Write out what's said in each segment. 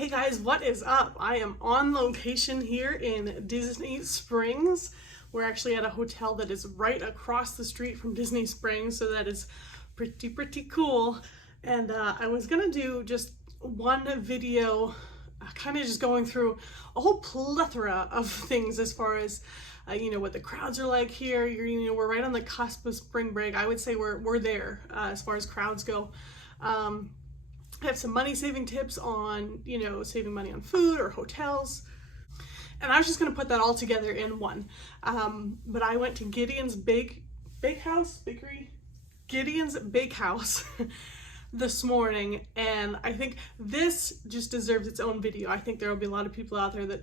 Hey guys, what is up? I am on location here in Disney Springs. We're actually at a hotel that is right across the street from Disney Springs, so that is pretty cool. And I was gonna do just one video, kind of just going through a whole plethora of things as far as what the crowds are like here. We're right on the cusp of spring break. I would say we're there as far as crowds go. I have some money saving tips on, saving money on food or hotels. And I was just going to put that all together in one. But I went to Gideon's Bakehouse this morning, and I think this just deserves its own video. I think there will be a lot of people out there that,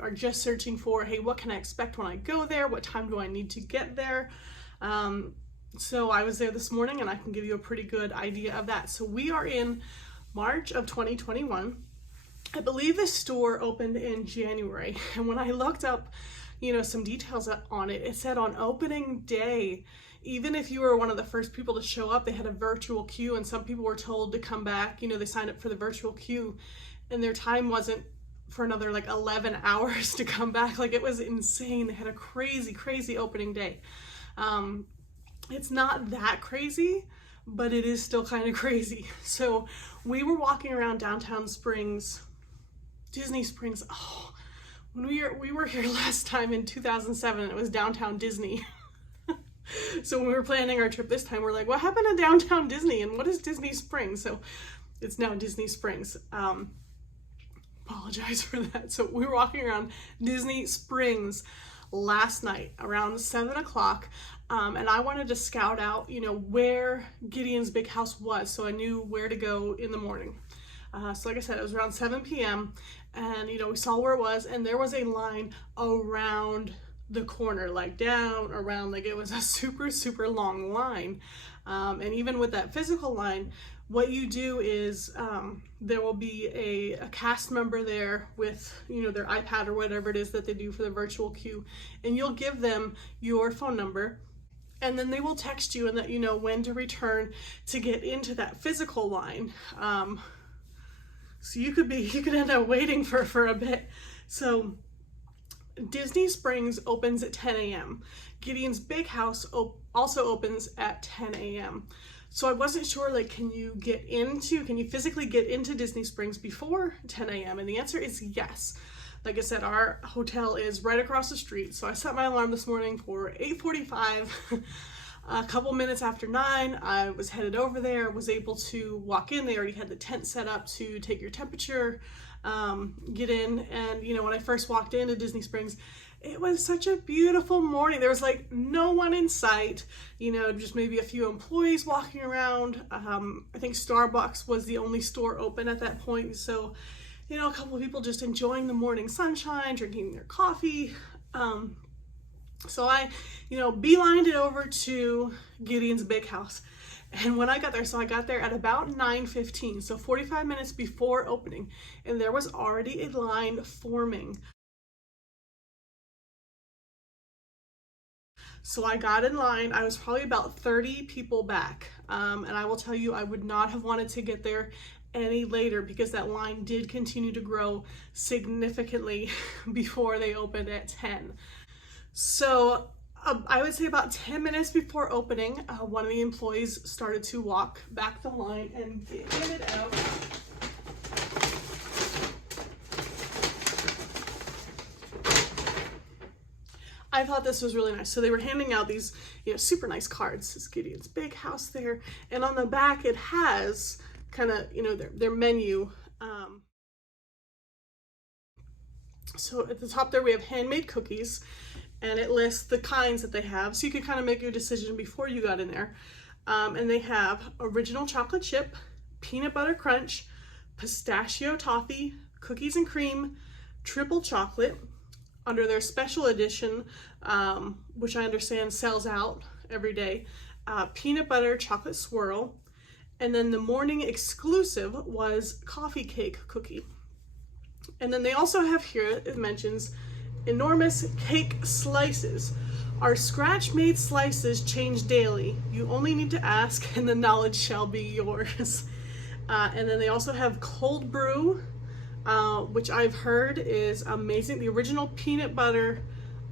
are just searching for, hey, what can I expect when I go there? What time do I need to get there? So I was there this morning, and I can give you a pretty good idea of that. So we are in March of 2021. I believe this store opened in January, and when I looked up, some details on it, it said on opening day, even if you were one of the first people to show up, they had a virtual queue, and some people were told to come back. They signed up for the virtual queue, and their time wasn't for another 11 hours to come back. It was insane. They had a crazy opening day. It's not that crazy, but it is still kind of crazy. So we were walking around downtown Disney Springs. Oh, when we were here last time in 2007, it was downtown Disney. So when we were planning our trip this time, we're like, what happened to downtown Disney and what is Disney Springs? So it's now Disney Springs. Apologize for that. So we were walking around Disney Springs last night around 7 o'clock. And I wanted to scout out, where Gideon's Bakehouse was, so I knew where to go in the morning. So like I said, it was around 7 p.m. and, we saw where it was, and there was a line around the corner, down, around, it was a super long line. And even with that physical line, what you do is there will be a cast member there with, their iPad or whatever it is that they do for the virtual queue, and you'll give them your phone number, and then they will text you and let you know when to return to get into that physical line. So you could end up waiting for a bit. So Disney Springs opens at 10 a.m. Gideon's Bakehouse also opens at 10 a.m. So I wasn't sure, can you physically get into Disney Springs before 10 a.m.? And the answer is yes. Like I said, our hotel is right across the street. So I set my alarm this morning for 8:45. A couple minutes after 9, I was headed over there, was able to walk in. They already had the tent set up to take your temperature, get in. And, when I first walked into Disney Springs, it was such a beautiful morning. There was no one in sight, just maybe a few employees walking around. I think Starbucks was the only store open at that point. So, a couple of people just enjoying the morning sunshine, drinking their coffee. So I, beelined it over to Gideon's Bakehouse. And when I got there, I got there at about 9:15, so 45 minutes before opening, and there was already a line forming. So I got in line. I was probably about 30 people back. And I will tell you, I would not have wanted to get there any later because that line did continue to grow significantly before they opened at 10. So I would say about 10 minutes before opening, one of the employees started to walk back the line and handed out I thought this was really nice. So they were handing out these, super nice cards. It's Gideon's Bakehouse there. And on the back, it has kind of, their menu. So at the top there, we have handmade cookies, and it lists the kinds that they have. So you can kind of make your decision before you got in there. And they have original chocolate chip, peanut butter crunch, pistachio toffee, cookies and cream, triple chocolate, under their special edition, which I understand sells out every day, peanut butter chocolate swirl, and then the morning exclusive was coffee cake cookie. And then they also have here, it mentions, enormous cake slices. Our scratch-made slices change daily. You only need to ask and the knowledge shall be yours. And then they also have cold brew, which I've heard is amazing. The original peanut butter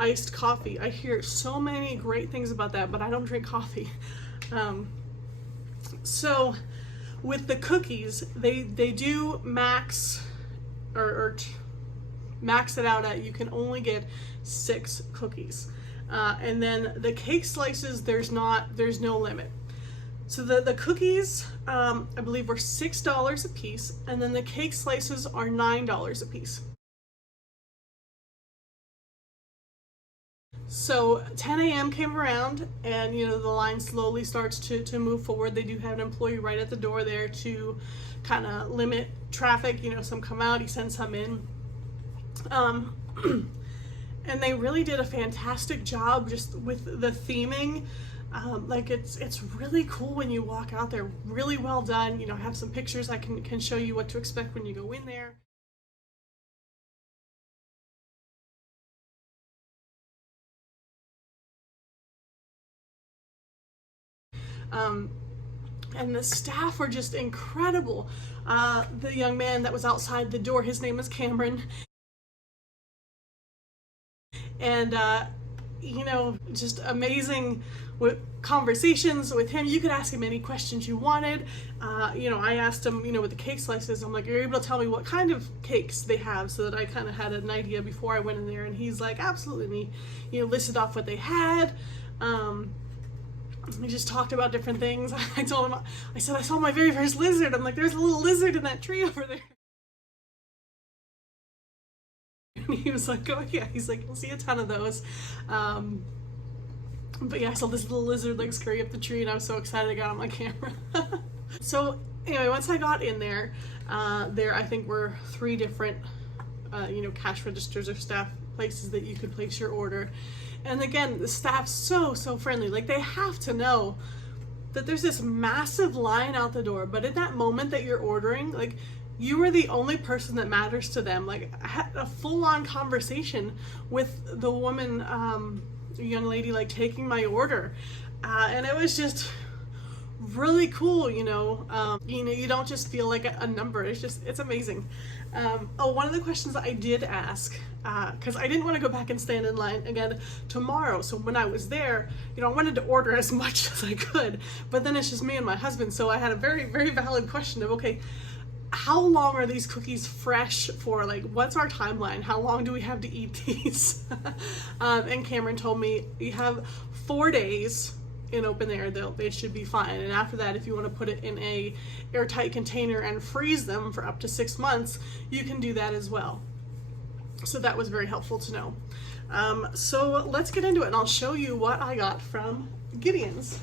iced coffee. I hear so many great things about that, but I don't drink coffee. So with the cookies, they do max or max it out at, you can only get 6 cookies. And then the cake slices, there's no limit. So the cookies, I believe, were $6 a piece, and then the cake slices are $9 a piece. So 10 a.m. came around, and you know, the line slowly starts to move forward. They do have an employee right at the door there to kind of limit traffic. You know, some come out, he sends some in. And they really did a fantastic job just with the theming. Like it's really cool when you walk out there. Really well done. You know, I have some pictures I can show you what to expect when you go in there. And the staff were just incredible. The young man that was outside the door, his name is Cameron. And you know, just amazing with conversations with him. You could ask him any questions you wanted. You know, I asked him, you know, with the cake slices, I'm like, you're able to tell me what kind of cakes they have, so that I kind of had an idea before I went in there. And he's like, absolutely. And he, you know, listed off what they had. We just talked about different things. I told him, I said, I saw my very first lizard. I'm like, there's a little lizard in that tree over there. And he was like, oh yeah, he's like, you'll see a ton of those. But yeah, I saw this little lizard like scurry up the tree, and I was so excited I got on my camera. So anyway, once I got in there, there I think were 3 different, you know, cash registers or staff places that you could place your order. And again, the staff's so friendly. Like, they have to know that there's this massive line out the door, but in that moment that you're ordering, like, you are the only person that matters to them. Like, I had a full-on conversation with the woman, young lady, like, taking my order, and it was just really cool. You know, you don't just feel like a number. It's amazing. Oh, one of the questions I did ask, because I didn't want to go back and stand in line again tomorrow. So when I was there, you know, I wanted to order as much as I could, but then it's just me and my husband. So I had a very, very valid question of, okay, how long are these cookies fresh for? Like, what's our timeline? How long do we have to eat these? And Cameron told me you have 4 days in open air, they should be fine. And after that, if you want to put it in a airtight container and freeze them for up to 6 months, you can do that as well. So that was very helpful to know. So let's get into it, and I'll show you what I got from Gideon's.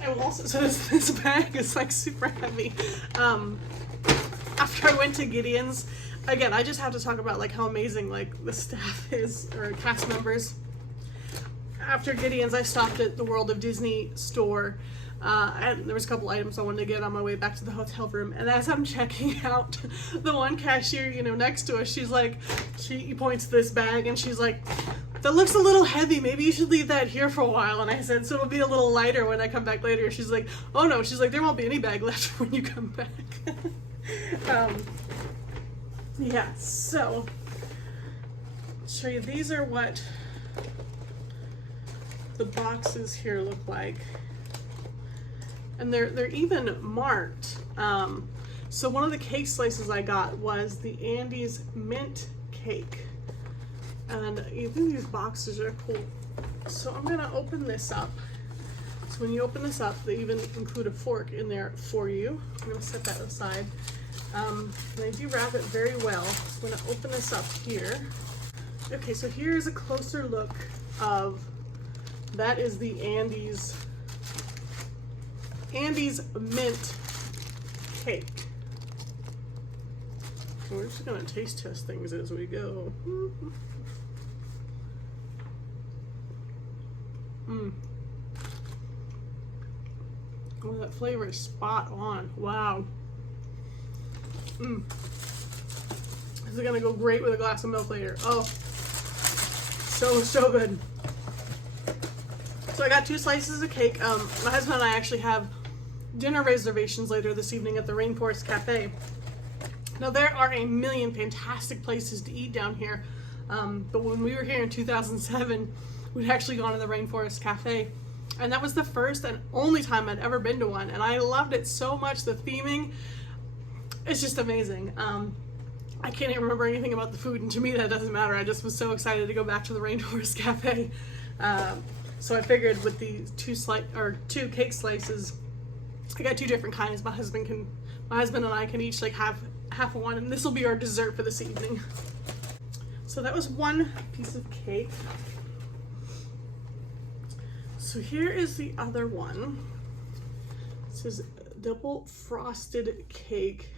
I will also, so this bag is like super heavy. After I went to Gideon's, again, I just have to talk about like how amazing like the staff is, or cast members. After Gideon's, I stopped at the World of Disney store, and there was a couple items I wanted to get on my way back to the hotel room. And as I'm checking out, the one cashier, you know, next to us, she's like, she points to this bag, and she's like, that looks a little heavy. Maybe you should leave that here for a while. And I said, so it'll be a little lighter when I come back later. She's like, oh no. She's like, there won't be any bag left when you come back. Yeah, so I'll show you. These are what the boxes here look like, and they're even marked. So one of the cake slices I got was the Andes mint cake, and even these boxes are cool. So I'm gonna open this up. So when you open this up, they even include a fork in there for you. I'm gonna set that aside. And they do wrap it very well. So I'm gonna open this up here. Okay, so here's a closer look of, that is the Andes mint cake. We're just gonna taste test things as we go. Oh, that flavor is spot on. Wow. This is gonna go great with a glass of milk later. Oh, so good. So I got 2 slices of cake. My husband and I actually have dinner reservations later this evening at the Rainforest Cafe. Now there are a million fantastic places to eat down here, but when we were here in 2007, we'd actually gone to the Rainforest Cafe, and that was the first and only time I'd ever been to one, and I loved it so much. The theming is just amazing. I can't even remember anything about the food, and to me that doesn't matter. I just was so excited to go back to the Rainforest Cafe. So I figured with the two cake slices, I got two different kinds. My husband and I can each like have half of one, and this will be our dessert for this evening. So that was one piece of cake. So here is the other one. This is double frosted cake,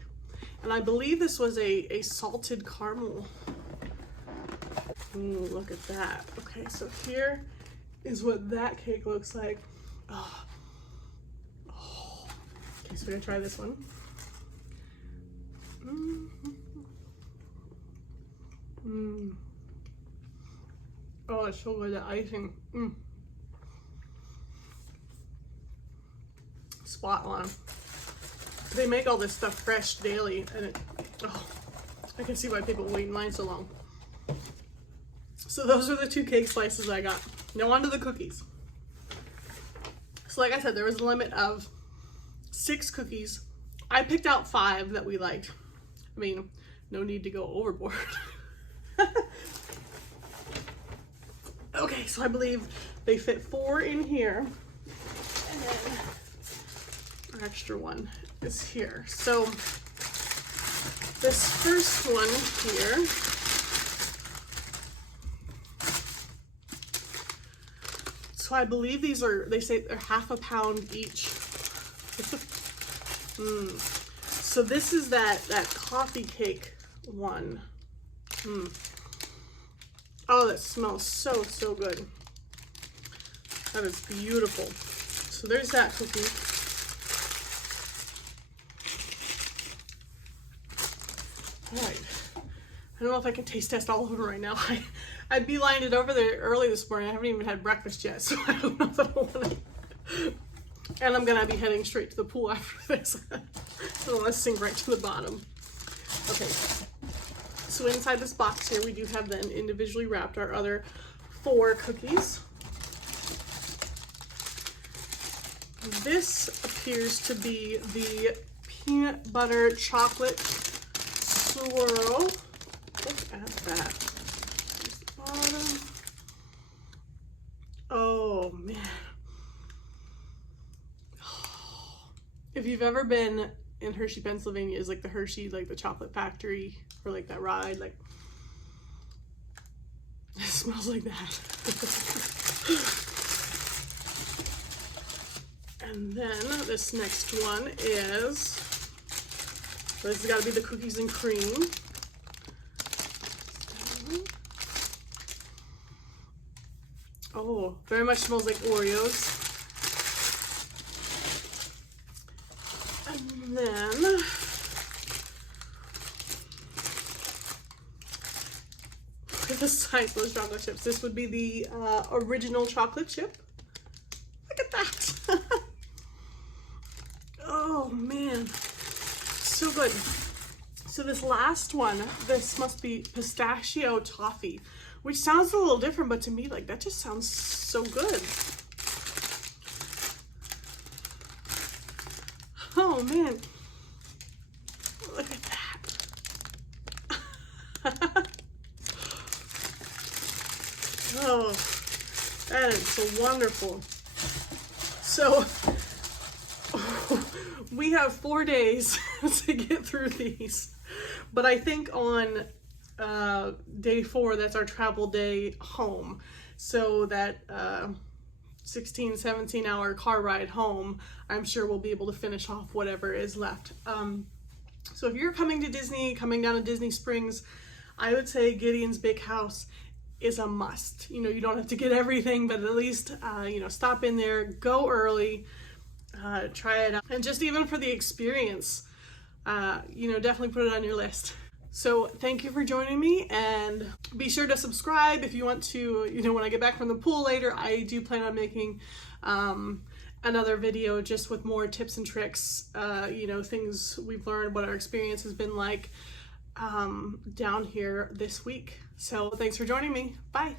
and I believe this was a salted caramel. Ooh, look at that. Okay, so here is what that cake looks like. Oh. Oh. Okay, so we're gonna try this one. Oh, it's so good, the icing. Spot on. They make all this stuff fresh daily, and I can see why people wait in line so long. So those are the two cake slices I got. Now on to the cookies. So like I said, there was a limit of 6 cookies. I picked out 5 that we liked. I mean, no need to go overboard. Okay, so I believe they fit 4 in here, and then our extra one is here. So this first one here, so I believe these are, they say they're half a pound each. So this is that coffee cake one. Oh, that smells so, so good. That is beautiful. So there's that cookie. All right. I don't know if I can taste test all of them right now. I beelined it over there early this morning. I haven't even had breakfast yet, so I don't know if I want to. And I'm gonna be heading straight to the pool after this. So let's sink right to the bottom. Okay. So inside this box here, we do have then individually wrapped our other 4 cookies. This appears to be the peanut butter chocolate swirl. Look at that. Here's the bottom. Oh man. If you've ever been in Hershey, Pennsylvania, is like the Hershey, like the chocolate factory, or like that ride, like it smells like that. And then this next one is, this has got to be the cookies and cream. Oh, very much smells like Oreos. And then look at the size of those chocolate chips. This would be the original chocolate chip. Look at that. Oh man, so good. So this last one, this must be pistachio toffee, which sounds a little different, but to me, like, that just sounds so good. Oh man, look at that. Oh, that is so wonderful. So we have 4 days to get through these, but I think on day 4, that's our travel day home. So that 16, 17 hour car ride home, I'm sure we'll be able to finish off whatever is left. So if you're coming to Disney, coming down to Disney Springs, I would say Gideon's Bakehouse is a must. You know, you don't have to get everything, but at least, you know, stop in there, go early, try it out. And just even for the experience, you know, definitely put it on your list. So thank you for joining me, and be sure to subscribe if you want to, you know, when I get back from the pool later, I do plan on making another video just with more tips and tricks, you know, things we've learned, what our experience has been like down here this week. So thanks for joining me. Bye.